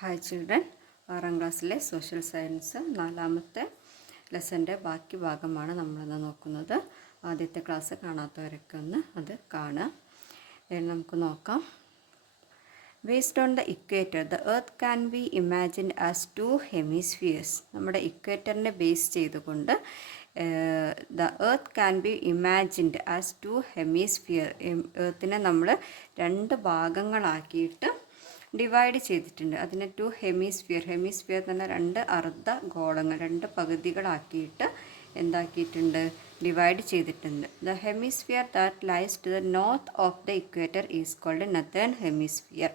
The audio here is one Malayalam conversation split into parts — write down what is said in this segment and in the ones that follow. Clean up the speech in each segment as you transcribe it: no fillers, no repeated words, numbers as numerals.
ഹായ് ചിൽഡ്രൻ, 6ാം ക്ലാസ്സിലെ സോഷ്യൽ സയൻസ് 4ാമത്തെ ലെസൻ്റെ ബാക്കി ഭാഗമാണ് നമ്മളിന്ന് നോക്കുന്നത്. ആദ്യത്തെ ക്ലാസ് കാണാത്തവരൊക്കെ ഒന്ന് അത് കാണാം. നമുക്ക് നോക്കാം. Based on the equator the earth can be imagined as 2 hemispheres. നമ്മുടെ ഇക്വേറ്ററിനെ ബേസ് ചെയ്തുകൊണ്ട് the earth can be imagined as 2 hemisphere. എർത്തിനെ നമ്മൾ 2 ഭാഗങ്ങളാക്കിയിട്ട് ഡിവൈഡ് ചെയ്തിട്ടുണ്ട്. അതിനെ 2 ഹെമിസ്ഫിയർ തന്നെ 2 അർദ്ധ ഗോളങ്ങൾ, 2 പകുതികളാക്കിയിട്ട് എന്താക്കിയിട്ടുണ്ട്, ഡിവൈഡ് ചെയ്തിട്ടുണ്ട്. The hemisphere that lies to the north of the equator is called northern hemisphere.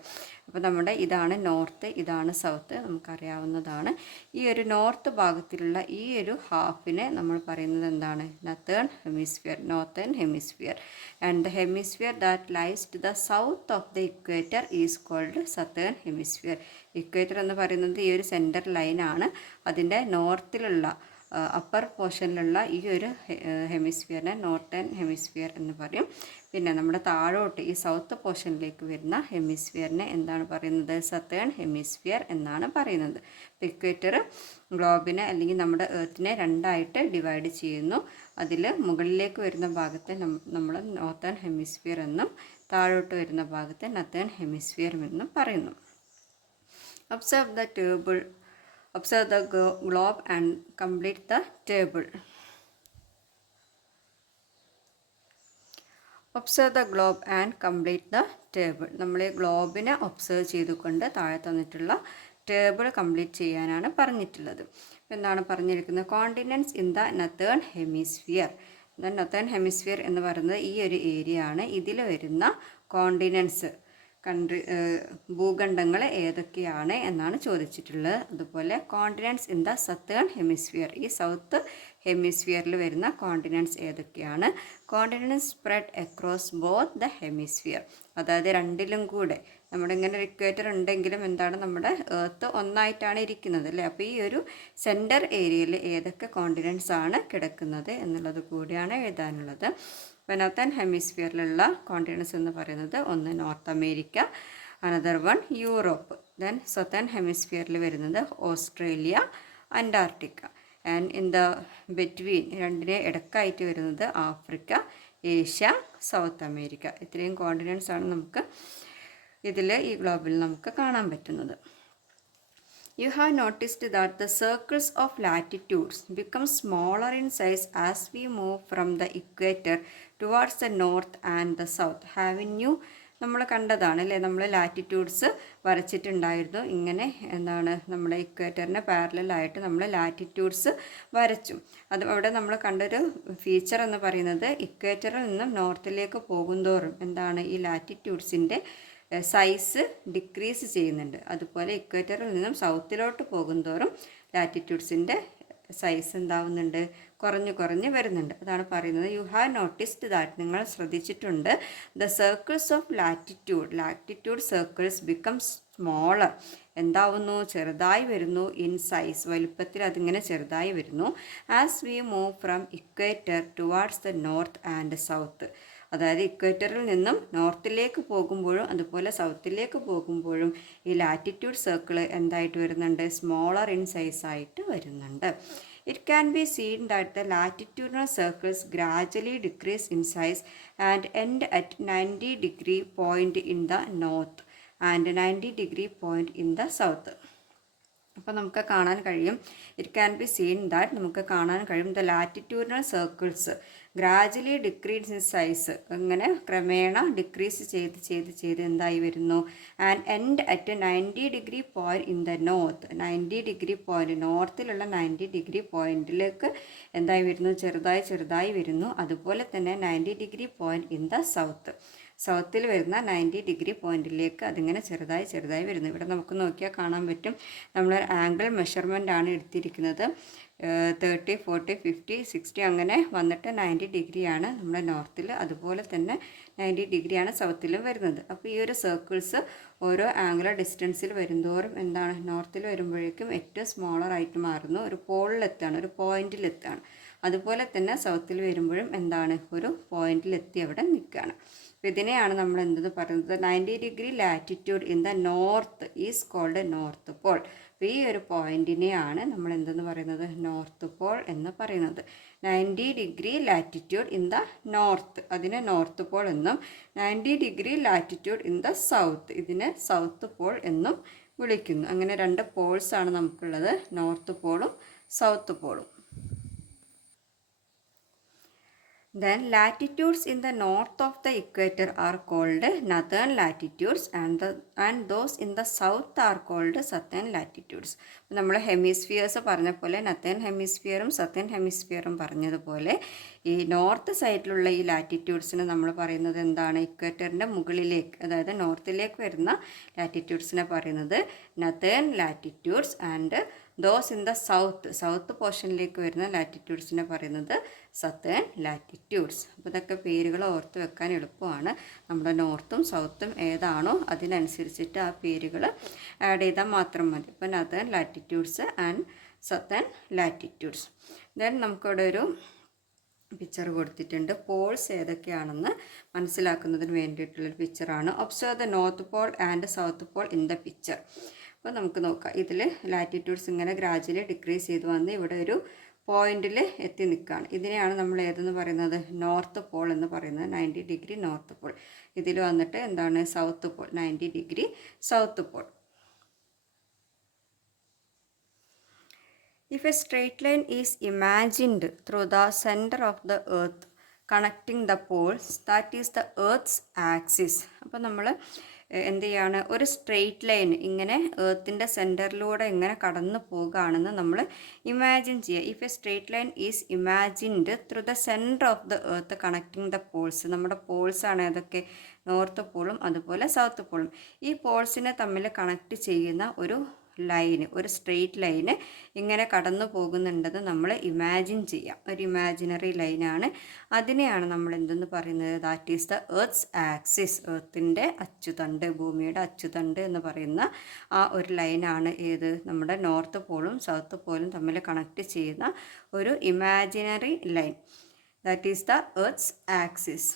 അപ്പോൾ നമ്മുടെ ഇതാണ് നോർത്ത്, ഇതാണ് സൗത്ത്, നമുക്കറിയാവുന്നതാണ്. ഈ ഒരു നോർത്ത് ഭാഗത്തിലുള്ള ഈ ഒരു ഹാഫിനെ നമ്മൾ പറയുന്നത് എന്താണ്, northern hemisphere. And the hemisphere that lies to the south of the equator is called southern hemisphere. Equator എന്ന് പറയുന്നത് ഈ ഒരു സെൻറ്റർ ലൈനാണ്. അതിൻ്റെ നോർത്തിലുള്ള അപ്പർ പോർഷനിലുള്ള ഈ ഒരു ഹെമിസ്ഫിയറിനെ നോർത്തേൺ ഹെമിസ്ഫിയർ എന്ന് പറയും. പിന്നെ നമ്മുടെ താഴോട്ട് ഈ സൗത്ത് പോർഷനിലേക്ക് വരുന്ന ഹെമിസ്ഫിയറിനെ എന്താണ് പറയുന്നത്, സത്തേൺ ഹെമിസ്ഫിയർ എന്നാണ് പറയുന്നത്. ഇക്വേറ്റർ ഗ്ലോബിനെ അല്ലെങ്കിൽ നമ്മുടെ എർത്തിനെ 2ആയിട്ട് ഡിവൈഡ് ചെയ്യുന്നു. അതിൽ മുകളിലേക്ക് വരുന്ന ഭാഗത്തെ നമ്മൾ നോർത്തേൺ ഹെമിസ്ഫിയർ എന്നും താഴോട്ട് വരുന്ന ഭാഗത്തെ നത്തേൺ ഹെമിസ്ഫിയർ എന്നും പറയുന്നു. Observe the globe and complete the table. Observe the globe and complete the table. നമ്മൾ ഈ ഗ്ലോബിനെ ഒബ്സർവ് ചെയ്തുകൊണ്ട് താഴെ തന്നിട്ടുള്ള ടേബിൾ കംപ്ലീറ്റ് ചെയ്യാനാണ് പറഞ്ഞിട്ടുള്ളത്. എന്താണ് പറഞ്ഞിരിക്കുന്നത്, continents in the northern hemisphere. Northern hemisphere എന്ന് പറയുന്നത് ഈ ഒരു ഏരിയ ആണ്. ഇതിൽ വരുന്ന കോണ്ടിനെൻറ്റ്സ് ഭൂഖണ്ഡങ്ങൾ ഏതൊക്കെയാണ് എന്നാണ് ചോദിച്ചിട്ടുള്ളത്. അതുപോലെ continents in the southern hemisphere, ഈ സൗത്ത് ഹെമിസ്ഫിയറിൽ വരുന്ന കോണ്ടിനെൻറ്റ്സ് ഏതൊക്കെയാണ്. Continents spread across both the hemisphere, അതായത് രണ്ടിലും കൂടെ നമ്മുടെ ഇങ്ങനെ ഒരു ഇക്വേറ്റർ ഉണ്ടെങ്കിലും എന്താണ്, നമ്മുടെ എർത്ത് ഒന്നായിട്ടാണ് ഇരിക്കുന്നത് അല്ലേ. അപ്പോൾ ഈ ഒരു സെൻറ്റർ ഏരിയയിൽ ഏതൊക്കെ കോണ്ടിനെൻറ്റ്സ് ആണ് കിടക്കുന്നത് എന്നുള്ളത് കൂടിയാണ് എഴുതാനുള്ളത്. നോർത്തേൺ ഹെമിസ്ഫിയറിലുള്ള കോണ്ടിനെൻറ്റ്സ് എന്ന് പറയുന്നത് ഒന്ന് North America, another one Europe. Then southern ഹെമിസ്ഫിയറിൽ വരുന്നത് Australia, Antarctica. And in the between, രണ്ടിനെ ഇടക്കായിട്ട് വരുന്നത് ആഫ്രിക്ക, ഏഷ്യ, സൗത്ത് അമേരിക്ക. ഇത്രയും കോണ്ടിനെൻറ്റ്സ് ആണ് നമുക്ക് ഇതിൽ ഈ ഗ്ലോബിൽ നമുക്ക് കാണാൻ പറ്റുന്നത്. You have noticed that the circles of latitudes become smaller in size as we move from the equator towards the north and the south. Haven't you? നമ്മൾ കണ്ടതാണ് അല്ലേ, നമ്മൾ ലാറ്റിറ്റ്യൂഡ്സ് വരച്ചിട്ടുണ്ടായിരുന്നു. ഇങ്ങനെ എന്താണ്, നമ്മുടെ ഇക്വേറ്ററിന് പാരലായിട്ട് നമ്മൾ ലാറ്റിറ്റ്യൂഡ്സ് വരച്ചു. അത് അവിടെ നമ്മൾ കണ്ടൊരു ഫീച്ചർ എന്ന് പറയുന്നത്, ഇക്വേറ്ററിൽ നിന്നും നോർത്തിലേക്ക് പോകുന്തോറും എന്താണ്, ഈ ലാറ്റിറ്റ്യൂഡ്സിൻ്റെ സൈസ് ഡിക്രീസ് ചെയ്യുന്നുണ്ട്. അതുപോലെ ഇക്വേറ്ററിൽ നിന്നും സൗത്തിലോട്ട് പോകുന്തോറും ലാറ്റിറ്റ്യൂഡ്സിൻ്റെ സൈസ് എന്താവുന്നുണ്ട്, കുറഞ്ഞ് വരുന്നുണ്ട്. അതാണ് പറയുന്നത്. യു ഹാവ് നോട്ടിസ്ഡ് ദാറ്റ്, നിങ്ങൾ ശ്രദ്ധിച്ചിട്ടുണ്ട്, the circles of latitude circles become smaller, എന്താവുന്നു, ചെറുതായി വരുന്നു. ഇൻ സൈസ്, വലുപ്പത്തിൽ അതിങ്ങനെ ചെറുതായി വരുന്നു. As we move from equator towards the north and south, അതായത് ഇക്വേറ്ററിൽ നിന്നും നോർത്തിലേക്ക് പോകുമ്പോഴും അതുപോലെ സൗത്തിലേക്ക് പോകുമ്പോഴും ഈ ലാറ്റിറ്റ്യൂഡ് സർക്കിൾ എന്തായിട്ട് വരുന്നുണ്ട്, സ്മോളർ ഇൻ സൈസ് ആയിട്ട് വരുന്നുണ്ട്. It can be seen that the latitudinal circles gradually decrease in size and end at 90 degree point in the north and 90 degree point in the south. അപ്പോൾ നമുക്ക് കാണാൻ കഴിയും, it can be seen that, നമുക്ക് കാണാൻ കഴിയും, the latitudinal circles gradually decrease in size, അങ്ങനെ ക്രമേണ ഡിക്രീസ് ചെയ്ത് എന്തായി വരുന്നു. And end at 90 degree point in the north, 90 degree point, നോർത്തിലുള്ള 90 degree പോയിന്റിലേക്ക് എന്തായി വരുന്നു, ചെറുതായി വരുന്നു. അതുപോലെ തന്നെ 90 degree point in the south, സൗത്തിൽ വരുന്ന 90 ഡിഗ്രി പോയിന്റിലേക്ക് അതിങ്ങനെ ചെറുതായി വരുന്നു. ഇവിടെ നമുക്ക് നോക്കിയാൽ കാണാൻ പറ്റും, നമ്മൾ ആംഗിൾ മെഷർമെൻ്റ് ആണ് എടുത്തിരിക്കുന്നത്. 30, 40, 50, 60 അങ്ങനെ വന്നിട്ട് 90 ഡിഗ്രിയാണ് നമ്മുടെ നോർത്തിൽ, അതുപോലെ തന്നെ 90 ഡിഗ്രിയാണ് സൗത്തിലും വരുന്നത്. അപ്പോൾ ഈ ഒരു സർക്കിൾസ് ഓരോ ആംഗുലർ ഡിസ്റ്റൻസിൽ വരുന്തോറും എന്താണ്, നോർത്തിൽ വരുമ്പോഴേക്കും ഏറ്റവും സ്മോളർ ആയിട്ട് മാറുന്നു, ഒരു പോളിലെത്താണ്, ഒരു പോയിന്റിലെത്താണ്. അതുപോലെ തന്നെ സൗത്തിൽ വരുമ്പോഴും എന്താണ് ഒരു പോയിന്റിലെത്തി അവിടെ നിൽക്കുകയാണ്. അപ്പോൾ ഇതിനെയാണ് നമ്മൾ എന്തെന്ന് പറയുന്നത് 90 degree latitude in the north is called north pole. അപ്പോൾ ഈ ഒരു പോയിന്റിനെയാണ് നമ്മൾ എന്തെന്ന് പറയുന്നത് നോർത്ത് പോൾ എന്ന് പറയുന്നത്. 90 degree latitude in the north അതിനെ നോർത്ത് പോൾ എന്നും 90 degree latitude in the south ഇതിനെ സൗത്ത് പോൾ എന്നും വിളിക്കുന്നു. അങ്ങനെ രണ്ട് പോൾസാണ് നമുക്കുള്ളത്, നോർത്ത് പോളും സൗത്ത് പോളും. Then latitudes in the north of the equator are called northern latitudes and those in the south are called southern latitudes. നമ്മൾ ഹെമിസ്ഫിയേഴ്സ് പറഞ്ഞ പോലെ നോർത്തേൺ ഹെമിസ്ഫിയറും സത്തേൺ ഹെമിസ്ഫിയറും പറഞ്ഞതുപോലെ ഈ നോർത്ത് സൈഡിലുള്ള ഈ ലാറ്റിറ്റ്യൂഡ്സിന് നമ്മൾ പറയുന്നത് എന്താണ്, ഇക്വേറ്ററിൻ്റെ മുകളിലേക്ക് അതായത് നോർത്തിലേക്ക് വരുന്ന ലാറ്റിറ്റ്യൂഡ്സിനെ പറയുന്നത് northern latitudes and those in the south പോർഷനിലേക്ക് വരുന്ന ലാറ്റിറ്റ്യൂഡ്സിനെ പറയുന്നത് സത്തേൺ ലാറ്റിറ്റ്യൂഡ്സ്. അപ്പോൾ ഇതൊക്കെ പേരുകൾ ഓർത്ത് വെക്കാൻ എളുപ്പമാണ്. നമ്മുടെ നോർത്തും സൗത്തും ഏതാണോ അതിനനുസരിച്ചിട്ട് ആ പേരുകൾ ആഡ് ചെയ്താൽ മാത്രം മതി. ഇപ്പോൾ northern latitudes and southern latitudes. Then നമുക്കിവിടെ ഒരു പിക്ചർ കൊടുത്തിട്ടുണ്ട്. പോൾസ് ഏതൊക്കെയാണെന്ന് മനസ്സിലാക്കുന്നതിന് വേണ്ടിയിട്ടുള്ളൊരു പിക്ചറാണ്. Observe the north pole and south pole in the picture. അപ്പോൾ നമുക്ക് നോക്കാം. ഇതിൽ ലാറ്റിറ്റ്യൂഡ്സ് ഇങ്ങനെ ഗ്രാജുവലി ഡിക്രീസ് ചെയ്ത് വന്ന് ഇവിടെ ഒരു പോയിന്റിൽ എത്തി നിൽക്കുകയാണ്. ഇതിനെയാണ് നമ്മൾ ഏതെന്ന് പറയുന്നത് നോർത്ത് പോൾ എന്ന് പറയുന്നത്. 90 ഡിഗ്രി നോർത്ത് പോൾ. ഇതിൽ വന്നിട്ട് എന്താണ് south Paul, 90 degree south Paul. If a straight line is imagined through the center of the earth connecting the poles, that is the earth's axis. അപ്പോൾ നമ്മൾ എന്ത് ചെയ്യാണ്, ഒരു സ്ട്രെയിറ്റ് ലൈൻ ഇങ്ങനെ എർത്തിൻ്റെ സെൻറ്ററിലൂടെ ഇങ്ങനെ കടന്നു പോകുകയാണെന്ന് നമ്മൾ ഇമാജിൻ ചെയ്യുക. If A straight line is imagined through the centre of the earth connecting the Paul's. നമ്മുടെ പോൾസാണ് ഏതൊക്കെ, നോർത്ത് പോളും അതുപോലെ സൗത്ത് പോളും. ഈ പോൾസിനെ തമ്മിൽ കണക്ട് ചെയ്യുന്ന ഒരു ലൈന്, ഒരു സ്ട്രെയിറ്റ് ലൈന് ഇങ്ങനെ കടന്നു പോകുന്നുണ്ടെന്ന് നമ്മൾ ഇമാജിൻ ചെയ്യാം. ഒരു ഇമാജിനറി ലൈനാണ്. അതിനെയാണ് നമ്മൾ എന്തെന്ന് പറയുന്നത്, that is the earth's axis. എർത്തിൻ്റെ അച്ചുതണ്ട്, ഭൂമിയുടെ അച്ചുതണ്ട് എന്ന് പറയുന്ന ആ ഒരു ലൈനാണ് ഏത്, നമ്മുടെ നോർത്ത് പോളും സൗത്ത് പോളും തമ്മിൽ കണക്ട് ചെയ്യുന്ന ഒരു imaginary line. That is the earth's axis.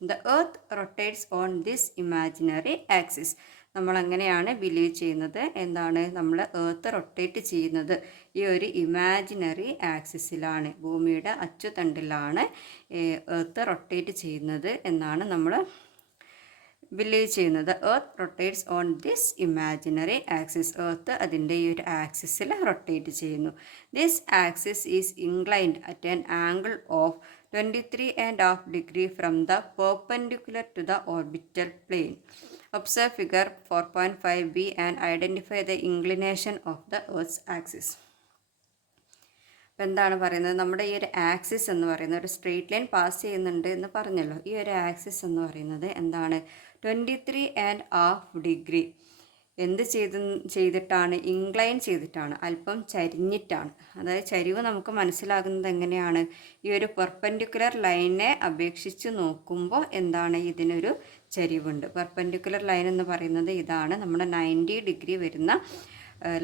The earth rotates on this imaginary axis. നമ്മളങ്ങനെയാണ് ബിലീവ് ചെയ്യുന്നത്. എന്താണ്, നമ്മൾ എർത്ത് റൊട്ടേറ്റ് ചെയ്യുന്നത് ഈ ഒരു ഇമാജിനറി ആക്സിസിലാണ്, ഭൂമിയുടെ അച്ചുതണ്ടിലാണ് എർത്ത് റൊട്ടേറ്റ് ചെയ്യുന്നത് എന്നാണ് നമ്മൾ ബിലീവ് ചെയ്യുന്നത്. Earth rotates on this imaginary axis. Earth അതിൻ്റെ ഈ ഒരു ആക്സിസിൽ റൊട്ടേറ്റ് ചെയ്യുന്നു. This axis is inclined at an angle of 23.5 degree from the perpendicular to the orbital plane. Observe figure 4.5b and identify the inclination of the Earth's axis. അപ്പോൾ എന്താണ് പറയുന്നത്, നമ്മുടെ ഈ ഒരു ആക്സിസ് എന്ന് പറയുന്നത് ഒരു സ്ട്രെയിറ്റ് ലൈൻ പാസ് ചെയ്യുന്നുണ്ട് എന്ന് പറഞ്ഞല്ലോ. ഈ ഒരു ആക്സിസ് എന്ന് പറയുന്നത് എന്താണ്, 23.5 ഡിഗ്രി എന്ത് ചെയ്തിട്ടാണ്, ഇൻക്ലൈൻ ചെയ്തിട്ടാണ്, അല്പം ചരിഞ്ഞിട്ടാണ്. അതായത് ചരിവ് നമുക്ക് മനസ്സിലാകുന്നത് എങ്ങനെയാണ്, ഈ ഒരു പെർപെൻഡിക്കുലർ ലൈനെ അപേക്ഷിച്ച് നോക്കുമ്പോൾ എന്താണ്, ഇതിനൊരു ചരിവുണ്ട്. പെർപെൻഡിക്കുലർ ലൈൻ എന്ന് പറയുന്നത് ഇതാണ്, നമ്മുടെ 90 ഡിഗ്രി വരുന്ന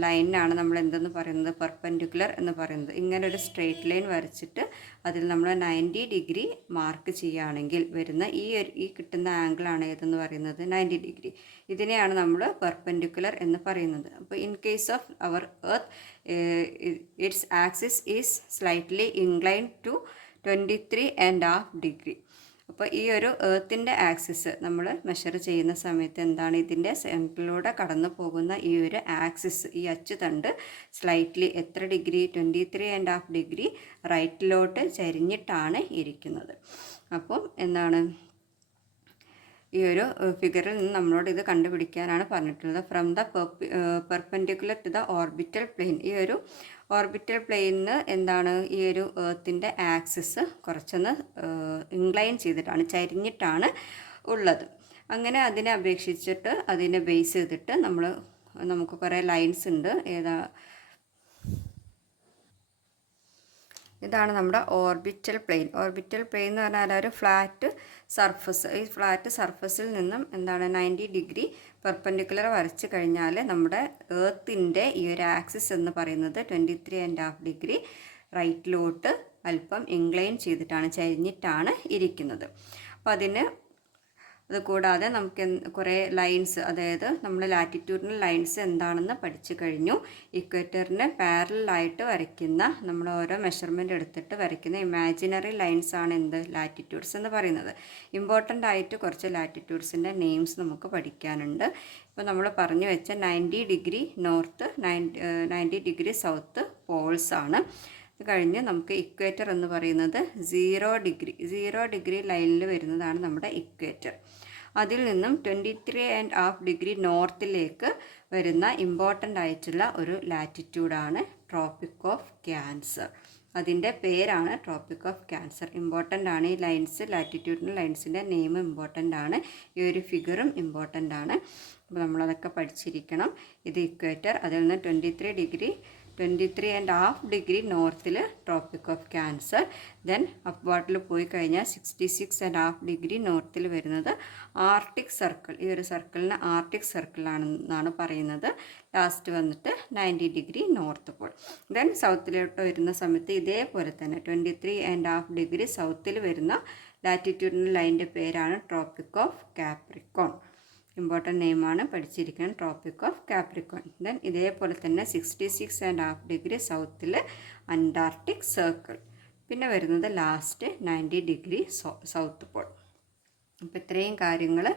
ലൈനാണ് നമ്മൾ എന്തെന്ന് പറയുന്നത്, പെർപെൻഡിക്കുലർ എന്ന് പറയുന്നത്. ഇങ്ങനെ ഒരു സ്ട്രെയിറ്റ് ലൈൻ വരച്ചിട്ട് അതിൽ നമ്മൾ 90 ഡിഗ്രി മാർക്ക് ചെയ്യുകയാണെങ്കിൽ വരുന്ന ഈ കിട്ടുന്ന ആംഗിളാണ് ഏതെന്ന് പറയുന്നത് 90 ഡിഗ്രി. ഇതിനെയാണ് നമ്മൾ പെർപെൻഡിക്കുലർ എന്ന് പറയുന്നത്. അപ്പോൾ in case of our earth, its axis is slightly inclined to 23.5 degree. അപ്പോൾ ഈ ഒരു എർത്തിൻ്റെ ആക്സിസ് നമ്മൾ മെഷർ ചെയ്യുന്ന സമയത്ത് എന്താണ്, ഇതിൻ്റെ സെൻറ്ററിലൂടെ കടന്നു പോകുന്ന ഈ ഒരു ആക്സിസ്, ഈ അച്ചുതണ്ട് സ്ലൈറ്റ്ലി എത്ര ഡിഗ്രി, 23.5 ഡിഗ്രി റൈറ്റിലോട്ട് ചരിഞ്ഞിട്ടാണ് ഇരിക്കുന്നത്. അപ്പം എന്താണ്, ഈ ഒരു ഫിഗറിൽ നിന്ന് നമ്മളോട് ഇത് കണ്ടുപിടിക്കാനാണ് പറഞ്ഞിട്ടുള്ളത്. From the perpendicular to the orbital plane. ഈ ഒരു ഓർബിറ്റൽ പ്ലെയിനിന് എന്താണ്, ഈ ഒരു എർത്തിൻ്റെ ആക്സിസ് കുറച്ചൊന്ന് ഇൻക്ലൈൻ ചെയ്തിട്ടാണ്, ചരിഞ്ഞിട്ടാണ് ഉള്ളത്. അങ്ങനെ അതിനെ അപേക്ഷിച്ചിട്ട് അതിനെ ബേസ് ചെയ്തിട്ട് നമുക്ക് കുറേ ലൈൻസ് ഉണ്ട്. ഇതാണ് നമ്മുടെ ഓർബിറ്റൽ പ്ലെയിൻ. ഓർബിറ്റൽ പ്ലെയിൻ എന്ന് പറഞ്ഞാൽ ഒരു ഫ്ലാറ്റ് സർഫസ്. ഈ ഫ്ലാറ്റ് സർഫസിൽ നിന്നും എന്താണ് 90 ഡിഗ്രി പെർപെൻഡിക്കുലർ വരച്ച് കഴിഞ്ഞാൽ നമ്മുടെ എർത്തിൻ്റെ ഈ ഒരു ആക്സിസ് എന്ന് പറയുന്നത് 23.5 ഡിഗ്രി റൈറ്റിലോട്ട് അല്പം ഇൻക്ലൈൻ ചെയ്തിട്ടാണ്, ചരിഞ്ഞിട്ടാണ് ഇരിക്കുന്നത്. അപ്പോൾ അത് കൂടാതെ നമുക്ക് കുറേ ലൈൻസ്, അതായത് നമ്മൾ ലാറ്റിറ്റ്യൂഡിനൽ ലൈൻസ് എന്താണെന്ന് പഠിച്ചു കഴിഞ്ഞു. ഇക്വേറ്ററിന് പാരലായിട്ട് വരയ്ക്കുന്ന, നമ്മൾ ഓരോ മെഷർമെൻറ്റ് എടുത്തിട്ട് വരയ്ക്കുന്ന ഇമാജിനറി ലൈൻസ് ആണ് എന്ത്, ലാറ്റിറ്റ്യൂഡ്സ് എന്ന് പറയുന്നത്. ഇമ്പോർട്ടൻ്റ് ആയിട്ട് കുറച്ച് ലാറ്റിറ്റ്യൂഡ്സിൻ്റെ നെയിംസ് നമുക്ക് പഠിക്കാനുണ്ട്. ഇപ്പോൾ നമ്മൾ പറഞ്ഞു വെച്ച 90 degree north, 90 degree south Paul's ആണ്. അത് കഴിഞ്ഞ് നമുക്ക് ഇക്വേറ്റർ എന്ന് പറയുന്നത് 0 ഡിഗ്രി ലൈനിൽ വരുന്നതാണ് നമ്മുടെ ഇക്വേറ്റർ. അതിൽ നിന്നും 23.5 ഡിഗ്രി നോർത്തിലേക്ക് വരുന്ന ഇമ്പോർട്ടൻ്റ് ആയിട്ടുള്ള ഒരു ലാറ്റിറ്റ്യൂഡാണ് ട്രോപ്പിക് ഓഫ് ക്യാൻസർ. അതിൻ്റെ പേരാണ് ട്രോപ്പിക് ഓഫ് ക്യാൻസർ. ഇമ്പോർട്ടൻ്റ് ആണ് ഈ ലൈൻസ്, ലാറ്റിറ്റ്യൂഡിൻ്റെ ലൈൻസിൻ്റെ നെയിം ഇമ്പോർട്ടൻ്റ് ആണ്, ഈ ഒരു ഫിഗറും ഇമ്പോർട്ടൻ്റ് ആണ്. അപ്പോൾ നമ്മളതൊക്കെ പഠിച്ചിരിക്കണം. ഇത് ഇക്വേറ്റർ, അതിൽ നിന്ന് 23.5 ഡിഗ്രി നോർത്തിൽ ട്രോപ്പിക് ഓഫ് ക്യാൻസർ. ദെൻ അപ്വാർഡിൽ പോയി കഴിഞ്ഞാൽ 66.5 ഡിഗ്രി നോർത്തിൽ വരുന്നത് ആർട്ടിക് സർക്കിൾ. ഈ ഒരു സർക്കിളിന് ആർട്ടിക് സർക്കിളാണെന്നാണ് പറയുന്നത്. ലാസ്റ്റ് വന്നിട്ട് 90 ഡിഗ്രി നോർത്ത് പോൾ. ദെൻ സൗത്തിലോട്ട് വരുന്ന സമയത്ത് ഇതേപോലെ തന്നെ 23.5 ഡിഗ്രി സൗത്തിൽ വരുന്ന ലാറ്റിറ്റ്യൂഡിനൽ ലൈനിൻ്റെ പേരാണ് ട്രോപ്പിക് ഓഫ് കാപ്രിക്കോൺ. ഇമ്പോർട്ടൻ്റ് നെയിമാണ്, പഠിച്ചിരിക്കണം, ട്രോപ്പിക് ഓഫ് കാപ്രിക്കോൺ. ദെൻ ഇതേപോലെ തന്നെ 66.5 ഡിഗ്രി സൗത്തിൽ അന്റാർട്ടിക് സർക്കിൾ. പിന്നെ വരുന്നത് ലാസ്റ്റ് 90 ഡിഗ്രി സൗത്ത് പോൾ. അപ്പോൾ ഇത്രയും കാര്യങ്ങൾ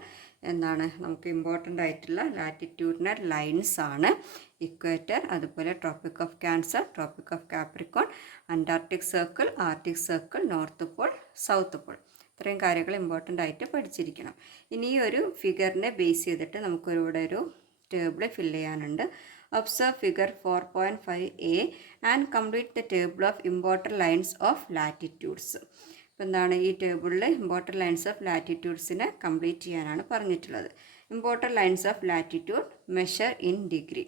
എന്താണ് നമുക്ക് ഇമ്പോർട്ടൻ്റ് ആയിട്ടുള്ള ലാറ്റിറ്റ്യൂഡിനൽ ലൈൻസ് ആണ്. ഇക്വേറ്റർ, അതുപോലെ tropic of cancer, tropic of Capricorn, Antarctic circle, Arctic circle, north Paul, south Paul. ഇത്രയും കാര്യങ്ങൾ ഇമ്പോർട്ടൻ്റ് ആയിട്ട് പഠിച്ചിരിക്കണം. ഇനി ഈ ഒരു ഫിഗറിനെ ബേസ് ചെയ്തിട്ട് നമുക്കിവിടെ ഒരു ടേബിൾ ഫില്ല് ചെയ്യാനുണ്ട്. Observe figure 4.5a and complete the table of important lines of latitudes. അപ്പോൾ എന്താണ് ഈ ടേബിളിൽ ഇമ്പോർട്ടൻ്റ് ലൈൻസ് ഓഫ് ലാറ്റിറ്റ്യൂഡ്സിനെ കംപ്ലീറ്റ് ചെയ്യാനാണ് പറഞ്ഞിട്ടുള്ളത്. Important lines of latitude measure in degree.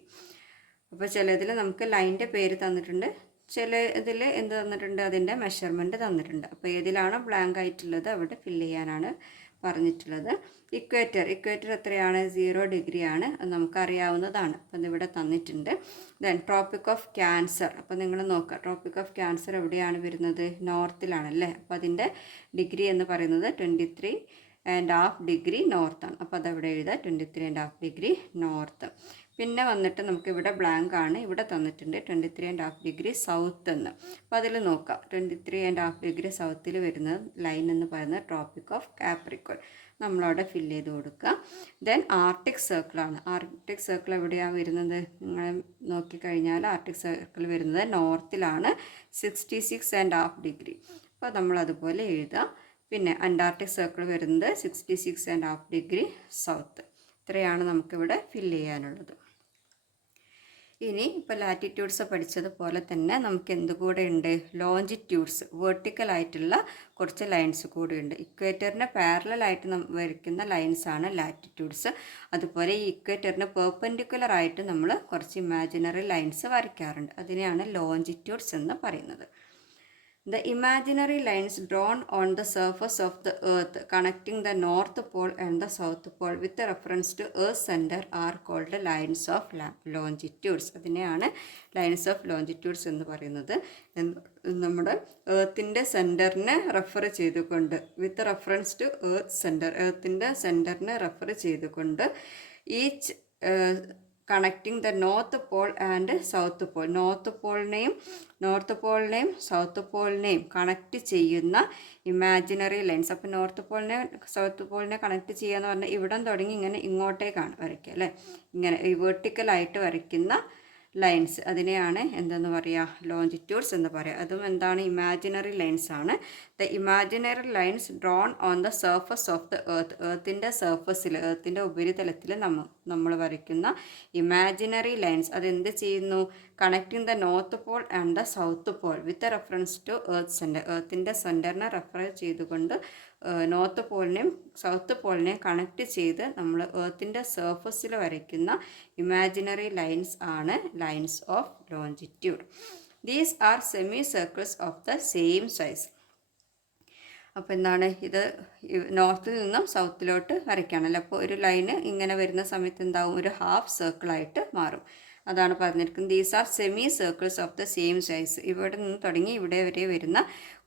അപ്പോൾ ചിലതിൽ നമുക്ക് ലൈനിൻ്റെ പേര് തന്നിട്ടുണ്ട്, ചില ഇതിൽ എന്ത് തന്നിട്ടുണ്ട്, അതിൻ്റെ മെഷർമെൻറ്റ് തന്നിട്ടുണ്ട്. അപ്പോൾ ഏതിലാണോ ബ്ലാങ്ക് ആയിട്ടുള്ളത് അവിടെ ഫില്ല് ചെയ്യാനാണ് പറഞ്ഞിട്ടുള്ളത്. ഇക്വേറ്റർ എത്രയാണ്, 0 ഡിഗ്രിയാണ്, അത് നമുക്കറിയാവുന്നതാണ്. അപ്പോൾ അതിവിടെ തന്നിട്ടുണ്ട്. Then tropic of cancer. അപ്പോൾ നിങ്ങൾ നോക്കുക, ട്രോപ്പിക് ഓഫ് ക്യാൻസർ എവിടെയാണ് വരുന്നത്, നോർത്തിലാണല്ലേ. അപ്പോൾ അതിൻ്റെ ഡിഗ്രി എന്ന് പറയുന്നത് 23.5 ഡിഗ്രി നോർത്താണ്. അപ്പോൾ അതവിടെ എഴുതുക, 23.5 ഡിഗ്രി നോർത്ത്. പിന്നെ വന്നിട്ട് നമുക്കിവിടെ ബ്ലാങ്ക് ആണ്, ഇവിടെ തന്നിട്ടുണ്ട് 23.5 ഡിഗ്രി സൗത്ത് എന്ന്. അപ്പോൾ അതിൽ നോക്കാം, 23.5 ഡിഗ്രി സൗത്തിൽ വരുന്ന ലൈൻ എന്ന് പറയുന്നത് ട്രോപ്പിക് ഓഫ് കാപ്രിക്കോൺ. നമ്മളവിടെ ഫില്ല് ചെയ്ത് കൊടുക്കുക. ദെൻ ആർട്ടിക് സർക്കിളാണ്. ആർട്ടിക് സർക്കിൾ എവിടെയാണ് വരുന്നത്, നിങ്ങൾ നോക്കിക്കഴിഞ്ഞാൽ ആർട്ടിക് സർക്കിൾ വരുന്നത് നോർത്തിലാണ്, 66.5 ഡിഗ്രി. അപ്പോൾ നമ്മളതുപോലെ എഴുതുക. പിന്നെ അന്റാർട്ടിക് സർക്കിൾ വരുന്നത് 66.5 ഡിഗ്രി സൗത്ത്. ഇത്രയാണ് നമുക്കിവിടെ ഫില്ല് ചെയ്യാനുള്ളത്. ഇനി ഇപ്പോൾ ലാറ്റിറ്റ്യൂഡ്സ് പഠിച്ചതുപോലെ തന്നെ നമുക്ക് എന്തുകൂടെ ഉണ്ട്, ലോഞ്ചിറ്റ്യൂഡ്സ്, വെർട്ടിക്കലായിട്ടുള്ള കുറച്ച് ലൈൻസ് കൂടി ഉണ്ട്. ഇക്വേറ്ററിന് പാരലായിട്ട് വരയ്ക്കുന്ന ലൈൻസാണ് ലാറ്റിറ്റ്യൂഡ്സ്. അതുപോലെ ഈ ഇക്വേറ്ററിന് പെർപെൻഡിക്കുലർ ആയിട്ട് നമ്മൾ കുറച്ച് ഇമാജിനറി ലൈൻസ് വരയ്ക്കാറുണ്ട്. അതിനെയാണ് ലോഞ്ചിറ്റ്യൂഡ്സ് എന്ന് പറയുന്നത്. The imaginary lines drawn on the surface of the earth connecting the north pole and the south pole with reference to earth's center are called lines of longitudes. അതിനെയാണ് ലൈൻസ് ഓഫ് ലോഞ്ചിറ്റ്യൂഡ്സ് എന്ന് പറയുന്നത്. നമ്മുടെ എർത്തിൻ്റെ സെൻറ്ററിനെ റെഫർ ചെയ്തുകൊണ്ട്, with reference to earth centre, എർത്തിൻ്റെ സെൻറ്ററിനെ റെഫർ ചെയ്തുകൊണ്ട് each connecting the north pole and south pole, north പോളിനെയും സൗത്ത് പോളിനെയും കണക്റ്റ് ചെയ്യുന്ന ഇമാജിനറി ലൈൻസ്. അപ്പോൾ നോർത്ത് പോളിനെ സൗത്ത് പോളിനെ കണക്റ്റ് ചെയ്യുക എന്ന് പറഞ്ഞാൽ ഇവിടം തുടങ്ങി ഇങ്ങനെ ഇങ്ങോട്ടേക്കാണ് വരയ്ക്കുക അല്ലേ, ഇങ്ങനെ ഈ വെർട്ടിക്കലായിട്ട് വരയ്ക്കുന്ന ലൈൻസ്, അതിനെയാണ് എന്തെന്ന് പറയുക, ലോഞ്ചിറ്റ്യൂഡ്സ് എന്ന് പറയുക. അതും എന്താണ്, ഇമാജിനറി ലൈൻസ് ആണ്. The imaginary lines drawn on the surface of the earth, എർത്തിൻ്റെ സർഫസിൽ, എർത്തിൻ്റെ ഉപരിതലത്തിൽ നമ്മൾ വരയ്ക്കുന്ന ഇമാജിനറി ലൈൻസ് അതെന്ത് ചെയ്യുന്നു, connecting the north pole and the south pole with reference to earth centre, എർത്തിൻ്റെ സെൻറ്ററിനെ റെഫർ ചെയ്തുകൊണ്ട് നോർത്ത് പോളിനെയും സൗത്ത് പോളിനെയും കണക്റ്റ് ചെയ്ത് നമ്മൾ എർത്തിൻ്റെ സർഫസിൽ വരയ്ക്കുന്ന ഇമാജിനറി ലൈൻസ് ആണ് lines of longitude. These are semi circles of the same size. അപ്പോൾ എന്താണ്, ഇത് നോർത്തിൽ നിന്നും സൗത്തിലോട്ട് വരയ്ക്കുകയാണല്ലോ. അപ്പോൾ ഒരു ലൈന് ഇങ്ങനെ വരുന്ന സമയത്ത് എന്താവും, ഒരു ഹാഫ് സർക്കിളായിട്ട് മാറും. അതാണ് പറഞ്ഞിരിക്കുന്നത്. These are semi circles of the same size. ഇവിടെ നിന്ന് തുടങ്ങി ഇവിടെ വരെ വരുന്ന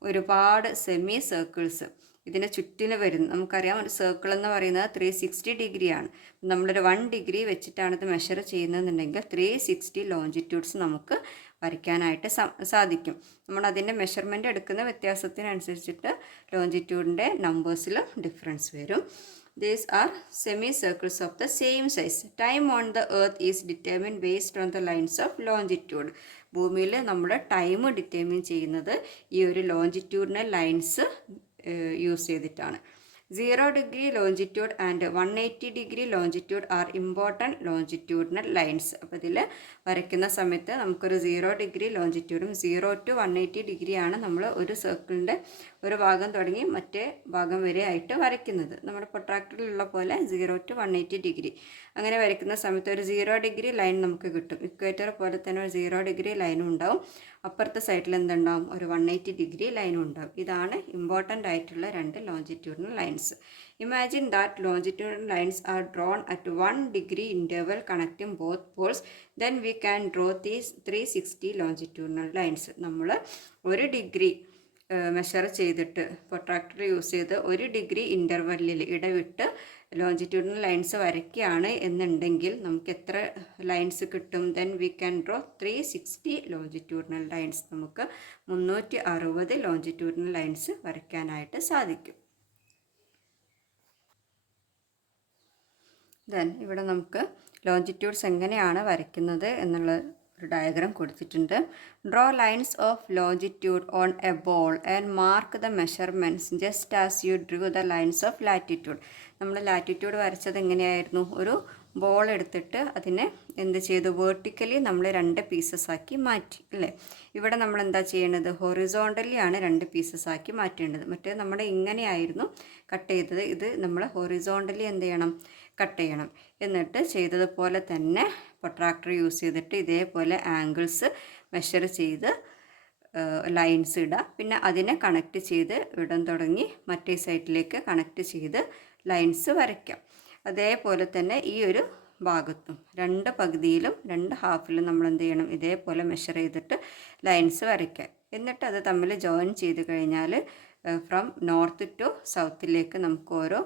ഒരുപാട് സെമി സർക്കിൾസ് ഇതിന് ചുറ്റിന് വരുന്നു. നമുക്കറിയാം ഒരു സർക്കിൾ എന്ന് പറയുന്നത് 360 ഡിഗ്രിയാണ്. നമ്മളൊരു 1 ഡിഗ്രി വെച്ചിട്ടാണ് ഇത് മെഷർ ചെയ്യുന്നതെന്നുണ്ടെങ്കിൽ 360 ലോഞ്ചിറ്റ്യൂഡ്സ് നമുക്ക് വരയ്ക്കാനായിട്ട് സാധിക്കും. നമ്മൾ അതിൻ്റെ മെഷർമെൻറ്റ് എടുക്കുന്ന വ്യത്യാസത്തിനനുസരിച്ചിട്ട് ലോഞ്ചിറ്റ്യൂഡിൻ്റെ നമ്പേഴ്സിലും ഡിഫറൻസ് വരും. These are semicircles of the same size. Time on the earth is determined based on the lines of longitude. ഭൂമിയിൽ നമ്മുടെ ടൈം ഡിറ്റർമിൻ ചെയ്യുന്നത് ഈ ഒരു ലോഞ്ചിറ്റ്യൂഡിനൽ ലൈൻസ് യൂസ് ചെയ്തിട്ടാണ്. 0 degree longitude and 180 degree longitude are important longitudinal lines. അപ്പോൾ ഇതിൽ വരയ്ക്കുന്ന സമയത്ത് നമുക്കൊരു 0 ഡിഗ്രി ലോഞ്ചിറ്റ്യൂഡും 0 to 180 ഡിഗ്രിയാണ് നമ്മൾ ഒരു സർക്കിളിൻ്റെ ഒരു ഭാഗം തുടങ്ങി മറ്റേ ഭാഗം വരെ ആയിട്ട് വരയ്ക്കുന്നത്. നമ്മുടെ പ്രൊട്രാക്ടറിലുള്ള പോലെ 0 to 180 ഡിഗ്രി അങ്ങനെ വരയ്ക്കുന്ന സമയത്ത് ഒരു 0 ഡിഗ്രി ലൈൻ നമുക്ക് കിട്ടും. ഇക്വേറ്റർ പോലെ തന്നെ ഒരു 0 ഡിഗ്രി ലൈനും ഉണ്ടാവും. അപ്പുറത്തെ സൈഡിൽ എന്തുണ്ടാവും, ഒരു 180 ഡിഗ്രി ലൈനും ഉണ്ടാവും. ഇതാണ് ഇമ്പോർട്ടൻ്റ് ആയിട്ടുള്ള 2 longitudinal lines. Imagine that longitudinal lines are drawn at 1 degree interval connecting both poles. Then we can draw these 360 longitudinal lines. നമ്മൾ 1 ഡിഗ്രി മെഷർ ചെയ്തിട്ട് പ്രൊട്രാക്ടർ യൂസ് ചെയ്ത് 1 ഡിഗ്രി ഇൻ്റർവെല്ലിൽ ഇടവിട്ട് ലോഞ്ചിറ്റ്യൂഡിനൽ ലൈൻസ് വരയ്ക്കുകയാണ് എന്നുണ്ടെങ്കിൽ നമുക്ക് എത്ര ലൈൻസ് കിട്ടും? Then we can draw 360 longitudinal lines. നമുക്ക് 360 ലോഞ്ചിറ്റ്യൂഡിനൽ ലൈൻസ് വരയ്ക്കാനായിട്ട് സാധിക്കും. ദെൻ ഇവിടെ നമുക്ക് ലോഞ്ചിറ്റ്യൂഡ്സ് എങ്ങനെയാണ് വരയ്ക്കുന്നത് എന്നുള്ള ഒരു ഡയഗ്രാം കൊടുത്തിട്ടുണ്ട്. Draw lines of longitude on A ball and mark the measurements just as you Drew the lines of latitude. നമ്മൾ ലാറ്റിറ്റ്യൂഡ് വരച്ചത് എങ്ങനെയായിരുന്നു? ഒരു ബോൾ എടുത്തിട്ട് അതിനെ എന്ത് ചെയ്തു, വേർട്ടിക്കലി നമ്മൾ 2 പീസസ് ആക്കി മാറ്റി അല്ലേ. ഇവിടെ നമ്മൾ എന്താ ചെയ്യേണ്ടത്, ഹൊറിസോണ്ടലി ആണ് 2 പീസസ് ആക്കി മാറ്റേണ്ടത്. മറ്റേ നമ്മൾ ഇങ്ങനെയായിരുന്നു കട്ട് ചെയ്തത്. ഇത് നമ്മൾ ഹൊറിസോണ്ടലി എന്ത് ചെയ്യണം, കട്ട് ചെയ്യണം. എന്നിട്ട് ചെയ്തതുപോലെ തന്നെ പ്രൊട്രാക്ടർ യൂസ് ചെയ്തിട്ട് ഇതേപോലെ ആംഗിൾസ് മെഷർ ചെയ്ത് ലൈൻസ് ഇടുക. പിന്നെ അതിനെ കണക്ട് ചെയ്ത് ഇടം തുടങ്ങി മറ്റേ സൈഡിലേക്ക് കണക്ട് ചെയ്ത് ലൈൻസ് വരയ്ക്കാം. അതേപോലെ തന്നെ ഈ ഒരു ഭാഗത്തും 2 പകുതിയിലും 2 ഹാഫിലും നമ്മൾ എന്ത് ചെയ്യണം, ഇതേപോലെ മെഷർ ചെയ്തിട്ട് ലൈൻസ് വരയ്ക്കാം. എന്നിട്ട് അത് തമ്മിൽ ജോയിൻ ചെയ്ത് കഴിഞ്ഞാൽ ഫ്രം നോർത്ത് ടു സൗത്തിലേക്ക് നമുക്ക് ഓരോ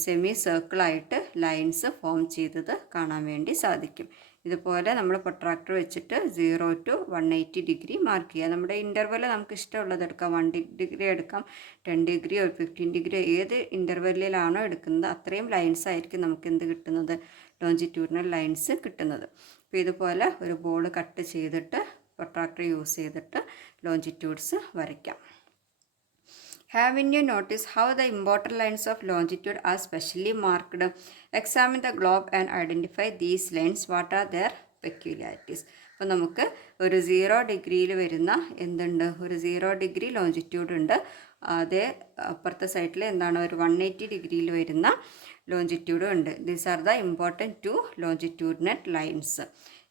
സെമി സർക്കിളായിട്ട് ലൈൻസ് ഫോം ചെയ്തത് കാണാൻ വേണ്ടി സാധിക്കും. ഇതുപോലെ നമ്മൾ പ്രൊട്രാക്ടർ വെച്ചിട്ട് 0 to 180 ഡിഗ്രി മാർക്ക് ചെയ്യുക. നമ്മുടെ ഇൻ്റർവെൽ നമുക്ക് ഇഷ്ടമുള്ളത് എടുക്കാം. 1 ഡിഗ്രി എടുക്കാം, 10 ഡിഗ്രിയോ 15 ഡിഗ്രിയോ ഏത് ഇൻ്റർവെല്ലിലാണോ എടുക്കുന്നത് അത്രയും ലൈൻസ് ആയിരിക്കും നമുക്ക് എന്ത് കിട്ടുന്നത്, ലോഞ്ചിറ്റ്യൂഡിനൽ ലൈൻസ് കിട്ടുന്നത്. അപ്പോൾ ഇതുപോലെ ഒരു ബോൾ കട്ട് ചെയ്തിട്ട് പ്രൊട്രാക്ടർ യൂസ് ചെയ്തിട്ട് ലോഞ്ചിറ്റ്യൂഡ്സ് വരയ്ക്കാം. Haven't you noticed how the important lines of longitude are specially marked? Examine the globe and identify these lines. What are their peculiarities? അപ്പോൾ നമുക്ക് ഒരു 0 ഡിഗ്രിയിൽ വരുന്ന എന്തുണ്ട്, ഒരു 0 ഡിഗ്രി ലോഞ്ചിറ്റ്യൂഡ് ഉണ്ട്. അതേ അപ്പുറത്തെ സൈഡിൽ എന്താണ്, ഒരു 180 ഡിഗ്രിയിൽ വരുന്ന ലോഞ്ചിറ്റ്യൂഡും ഉണ്ട്. These are the important 2 longitudinal lines.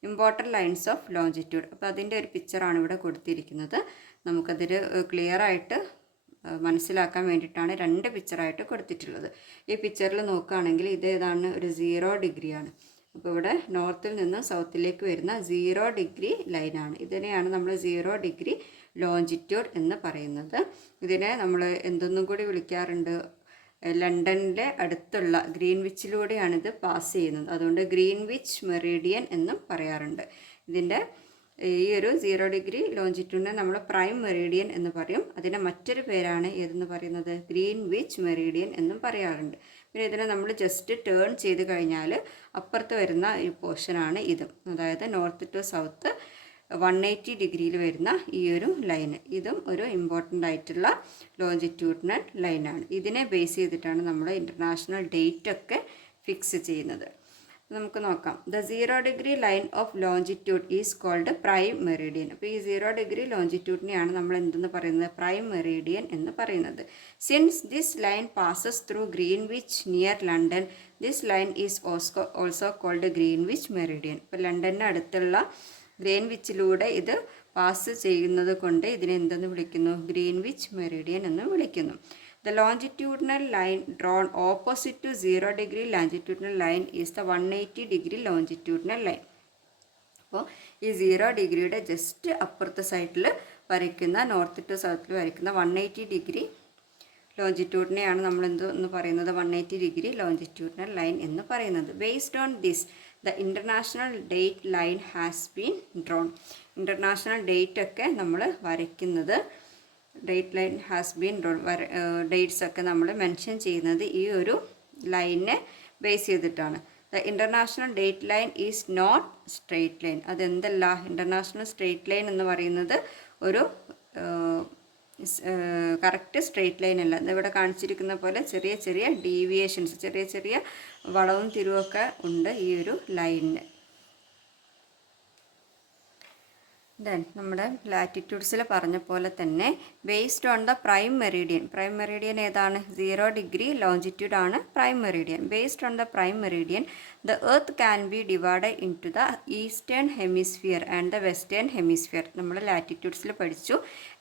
Important lines of longitude. അപ്പോൾ അതിൻ്റെ ഒരു പിക്ചറാണ് ഇവിടെ കൊടുത്തിരിക്കുന്നത്. നമുക്കതിൽ ക്ലിയർ ആയിട്ട് മനസ്സിലാക്കാൻ വേണ്ടിയിട്ടാണ് 2 പിക്ചറായിട്ട് കൊടുത്തിട്ടുള്ളത്. ഈ പിക്ചറിൽ നോക്കുകയാണെങ്കിൽ ഇതേതാണ്, ഒരു 0 ഡിഗ്രിയാണ്. അപ്പോൾ ഇവിടെ നോർത്തിൽ നിന്ന് സൗത്തിലേക്ക് വരുന്ന 0 ഡിഗ്രി ലൈനാണ്. ഇതിനെയാണ് നമ്മൾ 0 ഡിഗ്രി ലോഞ്ചിറ്റ്യൂഡ് എന്ന് പറയുന്നത്. ഇതിനെ നമ്മൾ എന്തൊന്നും കൂടി വിളിക്കാറുണ്ട്, ലണ്ടനിലെ അടുത്തുള്ള ഗ്രീൻവിച്ചിലൂടെയാണ് ഇത് പാസ് ചെയ്യുന്നത്. അതുകൊണ്ട് ഗ്രീൻവിച്ച് മെറീഡിയൻ എന്നും പറയാറുണ്ട്. ഇതിൻ്റെ ഈ ഒരു 0 ഡിഗ്രി ലോഞ്ചിറ്റ്യൂഡിനെ നമ്മൾ പ്രൈം മെറീഡിയൻ എന്ന് പറയും. അതിൻ്റെ മറ്റൊരു പേരാണ് ഏതെന്ന് പറയുന്നത്, ഗ്രീൻവിച്ച് മെറീഡിയൻ എന്നും പറയാറുണ്ട്. പിന്നെ ഇതിനെ നമ്മൾ ജസ്റ്റ് ടേൺ ചെയ്ത് കഴിഞ്ഞാൽ അപ്പുറത്ത് വരുന്ന ഈ പോർഷനാണ് ഇത്. അതായത് നോർത്ത് ടു സൗത്ത് 180 ഡിഗ്രിയിൽ വരുന്ന ഈ ഒരു ലൈന്. ഇതും ഒരു ഇമ്പോർട്ടൻ്റ് ആയിട്ടുള്ള ലോഞ്ചിറ്റ്യൂഡിനൽ ലൈനാണ്. ഇതിനെ ബേസ് ചെയ്തിട്ടാണ് നമ്മൾ ഇൻ്റർനാഷണൽ ഡേറ്റ് ഒക്കെ ഫിക്സ് ചെയ്യുന്നത്. നമുക്ക് നോക്കാം. The 0 degree line of longitude is called prime meridian. അപ്പോൾ ഈ 0 ഡിഗ്രി ലോഞ്ചിറ്റ്യൂഡിനെയാണ് നമ്മൾ എന്തെന്ന് പറയുന്നത്, പ്രൈം മെറീഡിയൻ എന്ന് പറയുന്നത്. Since this line passes through Greenwich near London, this line is also called Greenwich meridian. ഇപ്പോൾ ലണ്ടന് അടുത്തുള്ള ഗ്രീൻവിച്ചിലൂടെ ഇത് പാസ് ചെയ്യുന്നത് കൊണ്ട് ഇതിനെ എന്തെന്ന് വിളിക്കുന്നു, ഗ്രീൻവിച്ച് മെറീഡിയൻ എന്ന് വിളിക്കുന്നു. The longitudinal line drawn opposite to 0 degree longitudinal line is the 180 degree longitudinal line. അപ്പോൾ ഈ 0 ഡിഗ്രിയുടെ ജസ്റ്റ് അപ്പുറത്തെ സൈഡിൽ വരയ്ക്കുന്ന നോർത്ത് ടു സൗത്തിൽ വരയ്ക്കുന്ന 180 ഡിഗ്രി ലോഞ്ചിറ്റ്യൂഡിനെയാണ് നമ്മൾ എന്ന് പറയുന്നത് 180 ഡിഗ്രി ലോഞ്ചിറ്റ്യൂഡിനൽ ലൈൻ എന്ന് പറയുന്നത്. Based on this the international date line has been drawn. International date ഒക്കെ നമ്മൾ വരയ്ക്കുന്നത്, date line has been drawn, dates ഒക്കെ നമ്മൾ മെൻഷൻ ചെയ്യുന്നത് ഈ ഒരു ലൈനിനെ ബേസ് ചെയ്തിട്ടാണ്. The international date line is not straight line. അതെന്തല്ല, ഇൻ്റർനാഷണൽ സ്ട്രെയിറ്റ് ലൈൻ എന്ന് പറയുന്നത് ഒരു കറക്റ്റ് സ്ട്രെയിറ്റ് ലൈൻ അല്ല. ഇവിടെ കാണിച്ചിരിക്കുന്ന പോലെ ചെറിയ ചെറിയ ഡീവിയേഷൻസ്, ചെറിയ ചെറിയ വളവും തിരിവൊക്കെ ഉണ്ട് ഈ ഒരു ലൈനിന്. ദെൻ നമ്മുടെ ലാറ്റിറ്റ്യൂഡ്സിൽ പറഞ്ഞ പോലെ തന്നെ based on the prime meridian. Prime meridian ഏതാണ്? 0 ഡിഗ്രി ലോഞ്ചിറ്റ്യൂഡ് ആണ് prime meridian. Based on the prime meridian the earth can be divide into the eastern hemisphere and the western hemisphere. നമ്മൾ ലാറ്റിറ്റ്യൂഡ്സിൽ പഠിച്ചു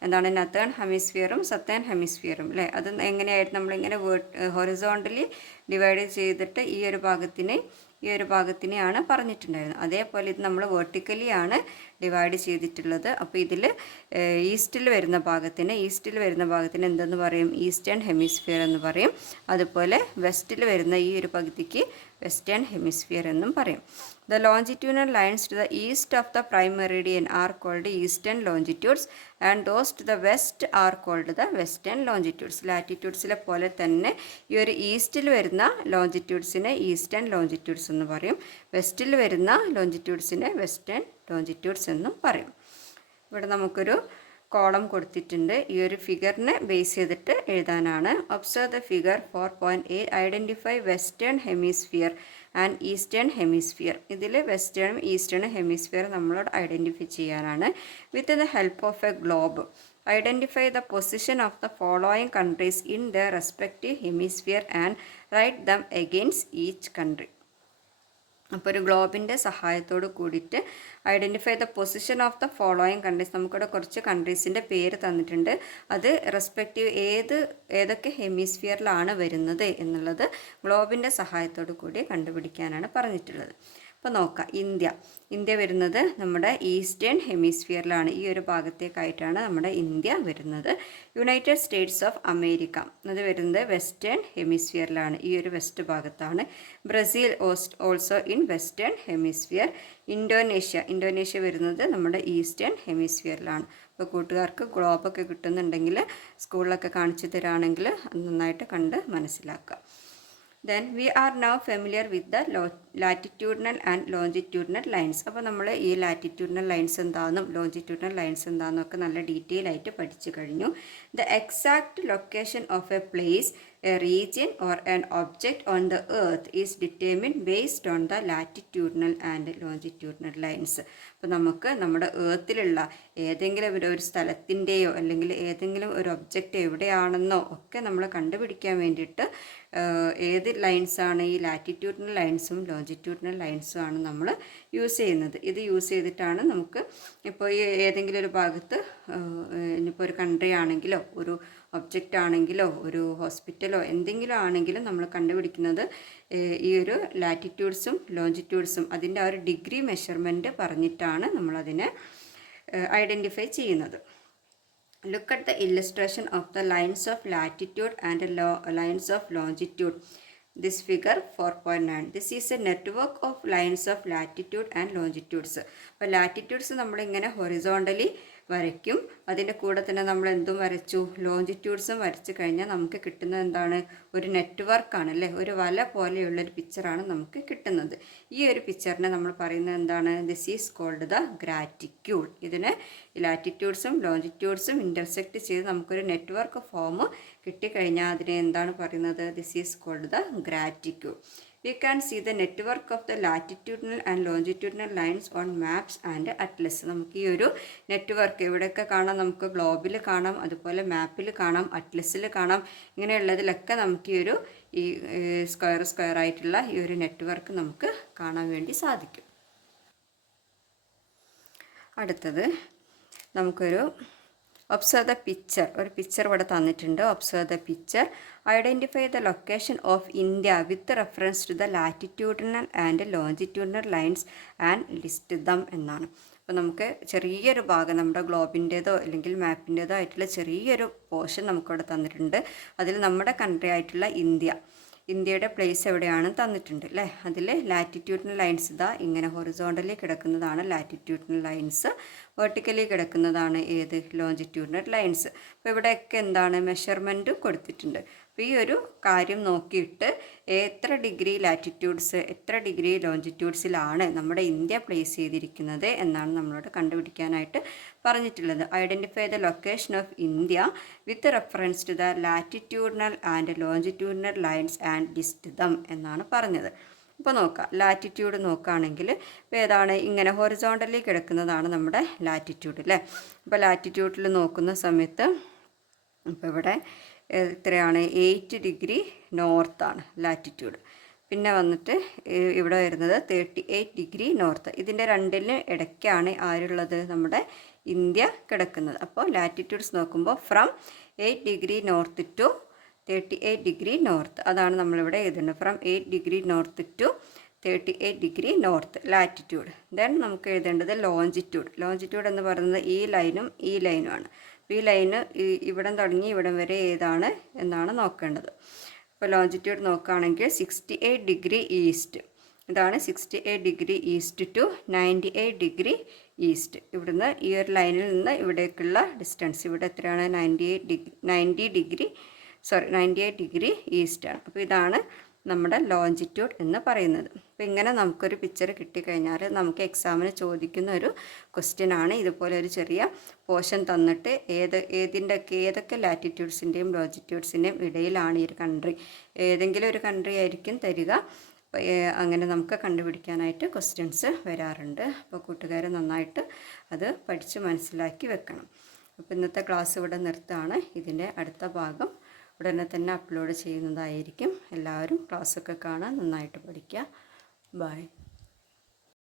എന്താണ് നത്തേൺ ഹെമിസ്ഫിയറും സത്തേൺ ഹെമിസ്ഫിയറും അല്ലേ. അത് എങ്ങനെയായിട്ട് നമ്മളിങ്ങനെ ഹൊറിസോണ്ടലി ഡിവൈഡ് ചെയ്തിട്ട് ഈ ഒരു ഭാഗത്തിനെയാണ് പറഞ്ഞിട്ടുണ്ടായിരുന്നത്. അതേപോലെ ഇത് നമ്മൾ വെർട്ടിക്കലി ആണ് ഡിവൈഡ് ചെയ്തിട്ടുള്ളത്. അപ്പോൾ ഇതിൽ ഈസ്റ്റിൽ വരുന്ന ഭാഗത്തിന് എന്തെന്ന് പറയും? ഈസ്റ്റേൺ ഹെമിസ്ഫിയർ എന്ന് പറയും. അതുപോലെ വെസ്റ്റിൽ വരുന്ന ഈ ഒരു പകുതിക്ക് വെസ്റ്റേൺ ഹെമിസ്ഫിയർ എന്നും പറയും. The longitudinal lines to the east of the prime meridian are called eastern longitudes and those to the west are called the western longitudes. ലാറ്റിറ്റ്യൂഡ്സിലെ പോലെ തന്നെ ഈ ഒരു ഈസ്റ്റിൽ വരുന്ന ലോഞ്ചിറ്റ്യൂഡ്സിനെ ഈസ്റ്റേൺ ലോഞ്ചിറ്റ്യൂഡ്സ് എന്ന് പറയും. വെസ്റ്റിൽ വരുന്ന ലോഞ്ചിറ്റ്യൂഡ്സിനെ വെസ്റ്റേൺ ലോഞ്ചിറ്റ്യൂഡ്സ് എന്നും പറയും. ഇവിടെ നമുക്കൊരു കോളം കൊടുത്തിട്ടുണ്ട്. ഈ ഒരു ഫിഗറിനെ ബേസ് ചെയ്തിട്ട് എഴുതാനാണ്. Observe the figure 4.8. Identify western hemisphere and eastern hemisphere. ഇതിൽ വെസ്റ്റേണും ഈസ്റ്റേണും ഹെമിസ്ഫിയർ നമ്മളോട് ഐഡൻറ്റിഫൈ ചെയ്യാനാണ്. With the help of A globe identify the position of the following countries in the respective hemisphere and write them against each country. അപ്പോൾ ഒരു ഗ്ലോബിൻ്റെ സഹായത്തോട് കൂടിയിട്ട് identify the position of the following countries. നമുക്കിവിടെ കുറച്ച് കൺട്രീസിൻ്റെ പേര് തന്നിട്ടുണ്ട്. അത് റെസ്പെക്റ്റീവ് ഏതൊക്കെ ഹെമിസ്ഫിയറിലാണ് വരുന്നത് എന്നുള്ളത് ഗ്ലോബിൻ്റെ സഹായത്തോട് കൂടി കണ്ടുപിടിക്കാനാണ് പറഞ്ഞിട്ടുള്ളത്. അപ്പോൾ നോക്കാം. ഇന്ത്യ വരുന്നത് നമ്മുടെ ഈസ്റ്റേൺ ഹെമിസ്ഫിയറിലാണ്. ഈ ഒരു ഭാഗത്തേക്കായിട്ടാണ് നമ്മുടെ ഇന്ത്യ വരുന്നത്. യുണൈറ്റഡ് സ്റ്റേറ്റ്സ് ഓഫ് അമേരിക്ക അത് വരുന്നത് വെസ്റ്റേൺ ഹെമിസ്ഫിയറിലാണ്. ഈ ഒരു വെസ്റ്റ് ഭാഗത്താണ്. Brazil also in western hemisphere. Indonesia വരുന്നത് നമ്മുടെ ഈസ്റ്റേൺ ഹെമിസ്ഫിയറിലാണ്. അപ്പോൾ കൂട്ടുകാർക്ക് ഗ്ലോബൊക്കെ കിട്ടുന്നുണ്ടെങ്കിൽ സ്കൂളിലൊക്കെ കാണിച്ചു തരാണെങ്കിൽ അത് നന്നായിട്ട് കണ്ട് മനസ്സിലാക്കുക. Then we are now familiar with the latitudinal and longitudinal lines. അപ്പോൾ നമ്മൾ ഈ ലാറ്റിറ്റ്യൂഡിനൽ ലൈൻസ് എന്താണെന്നും ലോഞ്ചിറ്റ്യൂഡിനൽ ലൈൻസ് എന്താണെന്നും ഒക്കെ നല്ല ഡീറ്റെയിൽ ആയിട്ട് പഠിച്ചു കഴിഞ്ഞു. The exact location of A place, A region or an object on the earth is determined based on the latitudinal and longitudinal lines. അപ്പോൾ നമുക്ക് നമ്മുടെ എർത്തിലുള്ള ഏതെങ്കിലും ഒരു സ്ഥലത്തിൻ്റെയോ അല്ലെങ്കിൽ ഏതെങ്കിലും ഒരു ഒബ്ജക്റ്റ് എവിടെയാണെന്നോ ഒക്കെ നമ്മൾ കണ്ടുപിടിക്കാൻ വേണ്ടിയിട്ട് ഏത് ലൈൻസാണ് ഈ ലാറ്റിറ്റ്യൂഡിനൽ ലൈൻസും ലോഞ്ചിറ്റ്യൂഡിനൽ ലൈൻസും ആണ് നമ്മൾ യൂസ് ചെയ്യുന്നത്. ഇത് യൂസ് ചെയ്തിട്ടാണ് നമുക്ക് ഇപ്പോൾ ഈ ഏതെങ്കിലും ഒരു ഭാഗത്ത് ഇനിയിപ്പോൾ ഒരു കൺട്രി ആണെങ്കിലോ ഒരു ഒബ്ജക്റ്റ് ആണെങ്കിലോ ഒരു ഹോസ്പിറ്റലോ എന്തെങ്കിലും ആണെങ്കിലും നമ്മൾ കണ്ടുപിടിക്കുന്നത് ഈ ഒരു ലാറ്റിറ്റ്യൂഡ്സും ലോഞ്ചിറ്റ്യൂഡ്സും അതിൻ്റെ ആ ഒരു ഡിഗ്രി മെഷർമെൻറ്റ് പറഞ്ഞിട്ടാണ് നമ്മളതിനെ ഐഡൻറ്റിഫൈ ചെയ്യുന്നത്. Look at the illustration of the lines of latitude and lines of longitude. This figure 4.9. This is a network of lines of latitude and longitudes. അപ്പോൾ ലാറ്റിറ്റ്യൂഡ്സ് നമ്മളിങ്ങനെ ഹൊറിസോണ്ടലി വരയ്ക്കും. അതിൻ്റെ കൂടെ തന്നെ നമ്മൾ എന്തും വരച്ചു, ലോഞ്ചിറ്റ്യൂഡ്സും വരച്ച് കഴിഞ്ഞാൽ നമുക്ക് കിട്ടുന്നത് എന്താണ്? ഒരു നെറ്റ്വർക്കാണ് അല്ലേ, ഒരു വല പോലെയുള്ളൊരു പിക്ചറാണ് നമുക്ക് കിട്ടുന്നത്. ഈ ഒരു പിക്ചറിനെ നമ്മൾ പറയുന്നത് എന്താണ്? This is called the gratitude. ഇതിനെ ലാറ്റിറ്റ്യൂഡ്സും ലോഞ്ചിറ്റ്യൂഡ്സും ഇൻ്റർസെക്റ്റ് ചെയ്ത് നമുക്കൊരു നെറ്റ്വർക്ക് ഫോം കിട്ടിക്കഴിഞ്ഞാൽ അതിനെ എന്താണ് പറയുന്നത്? This is called the gratitude. We can see the network of the latitudinal and longitudinal lines on maps and atlas. നമുക്ക് ഈ ഒരു നെറ്റ്വർക്ക് എവിടെയൊക്കെ കാണാം? നമുക്ക് ഗ്ലോബിൽ കാണാം, അതുപോലെ മാപ്പിൽ കാണാം, അറ്റ്ലസിൽ കാണാം. ഇങ്ങനെയുള്ളതിലൊക്കെ നമുക്ക് ഈ സ്ക്വയർ ആയിട്ടുള്ള ഈ ഒരു നെറ്റ്വർക്ക് നമുക്ക് കാണാൻ വേണ്ടി സാധിക്കും. അടുത്തത് നമുക്കൊരു ഒബ്സർവ് ദ പിക്ചർ, ഒരു പിക്ചർ ഇവിടെ തന്നിട്ടുണ്ട്. Observe the picture, identify the location of India with reference to the latitudinal and longitudinal lines and list them എന്നാണ്. അപ്പോൾ നമുക്ക് ചെറിയൊരു ഭാഗം നമ്മുടെ ഗ്ലോബിൻ്റേതോ അല്ലെങ്കിൽ മാപ്പിൻ്റേതോ ആയിട്ടുള്ള ചെറിയൊരു പോർഷൻ നമുക്കിവിടെ തന്നിട്ടുണ്ട്. അതിൽ നമ്മുടെ കൺട്രി ആയിട്ടുള്ള ഇന്ത്യയുടെ പ്ലേസ് എവിടെയാണ് തന്നിട്ടുണ്ട് അല്ലേ. അതിൽ ലാറ്റിറ്റ്യൂഡിനൽ ലൈൻസ് ഇതാ ഇങ്ങനെ ഹൊറിസോണ്ടലി കിടക്കുന്നതാണ് ലാറ്റിറ്റ്യൂഡിനൽ ലൈൻസ്, വെർട്ടിക്കലി കിടക്കുന്നതാണ് ഏത് ലോഞ്ചിറ്റ്യൂഡിനൽ ലൈൻസ്. അപ്പോൾ ഇവിടെയൊക്കെ എന്താണ് മെഷർമെൻറ്റ് കൊടുത്തിട്ടുണ്ട്. അപ്പോൾ ഈ ഒരു കാര്യം നോക്കിയിട്ട് എത്ര ഡിഗ്രി ലാറ്റിറ്റ്യൂഡ്സ് എത്ര ഡിഗ്രി ലോഞ്ചിറ്റ്യൂഡ്സിലാണ് നമ്മുടെ ഇന്ത്യ പ്ലേസ് ചെയ്തിരിക്കുന്നത് എന്നാണ് നമ്മളോട് കണ്ടുപിടിക്കാനായിട്ട് പറഞ്ഞിട്ടുള്ളത്. Identify the location of India with reference to the latitudinal and longitudinal lines and list them എന്നാണ് പറഞ്ഞത്. അപ്പോൾ നോക്കാം, ലാറ്റിറ്റ്യൂഡ് നോക്കുകയാണെങ്കിൽ ഇപ്പോൾ ഏതാണ് ഇങ്ങനെ ഹൊറിസോണ്ടലി കിടക്കുന്നതാണ് നമ്മുടെ ലാറ്റിറ്റ്യൂഡ് അല്ലേ. അപ്പോൾ ലാറ്റിറ്റ്യൂഡിൽ നോക്കുന്ന സമയത്ത് ഇപ്പോൾ ഇവിടെ എത്രയാണ് 8 ഡിഗ്രി നോർത്താണ് ലാറ്റിറ്റ്യൂഡ്. പിന്നെ വന്നിട്ട് ഇവിടെ വരുന്നത് 38 ഡിഗ്രി നോർത്ത്. ഇതിൻ്റെ രണ്ടിന് ഇടയ്ക്കാണ് ആരുള്ളത് നമ്മുടെ ഇന്ത്യ കിടക്കുന്നത്. അപ്പോൾ ലാറ്റിറ്റ്യൂഡ്സ് നോക്കുമ്പോൾ from 8 degree north to 38 degree north, അതാണ് നമ്മളിവിടെ എഴുതുന്നത്. From 8 degree north to 38 degree north latitude. Then നമുക്ക് എഴുതേണ്ടത് ലോഞ്ചിറ്റ്യൂഡ് എന്ന് പറയുന്നത് ഈ ലൈനുമാണ്. അപ്പോൾ ഈ ലൈന് ഇവിടം തുടങ്ങി ഇവിടം വരെ ഏതാണ് എന്നാണ് നോക്കേണ്ടത്. അപ്പോൾ ലോഞ്ചിറ്റ്യൂഡ് നോക്കുകയാണെങ്കിൽ 68 ഡിഗ്രി ഈസ്റ്റ്, ഇതാണ് 68 degree east to 98 degree east. ഇവിടുന്ന് ഈ ഒരു ലൈനിൽ നിന്ന് ഇവിടേക്കുള്ള ഡിസ്റ്റൻസ് ഇവിടെ എത്രയാണ് 98 ഡിഗ്രി ഈസ്റ്റാണ്. അപ്പോൾ ഇതാണ് നമ്മുടെ ലോഞ്ചിറ്റ്യൂഡ് എന്ന് പറയുന്നത്. അപ്പോൾ ഇങ്ങനെ നമുക്കൊരു പിക്ചർ കിട്ടിക്കഴിഞ്ഞാൽ നമുക്ക് എക്സാമിന് ചോദിക്കുന്ന ഒരു ക്വസ്റ്റ്യൻ ആണ്. ഇതുപോലെ ഒരു ചെറിയ പോർഷൻ തന്നിട്ട് ഏതൊക്കെ ലാറ്റിറ്റ്യൂഡ്സിൻ്റെയും ലോഞ്ചിറ്റ്യൂഡ്സിൻ്റെയും ഇടയിലാണ് ഈ ഒരു കൺട്രി, ഏതെങ്കിലും ഒരു കൺട്രി ആയിരിക്കും തരിക. അങ്ങനെ നമുക്ക് കണ്ടുപിടിക്കാനായിട്ട് ക്വസ്റ്റ്യൻസ് വരാറുണ്ട്. അപ്പോൾ കൂട്ടുകാർ നന്നായിട്ട് അത് പഠിച്ച് മനസ്സിലാക്കി വെക്കണം. അപ്പോൾ ഇന്നത്തെ ക്ലാസ് ഇവിടെ നിർത്താണ്. ഇതിൻ്റെ അടുത്ത ഭാഗം ഉടനെ തന്നെ അപ്ലോഡ് ചെയ്യുന്നതായിരിക്കും. എല്ലാവരും ക്ലാസ്സൊക്കെ കാണാൻ നന്നായിട്ട് പഠിക്കുക. ബൈ.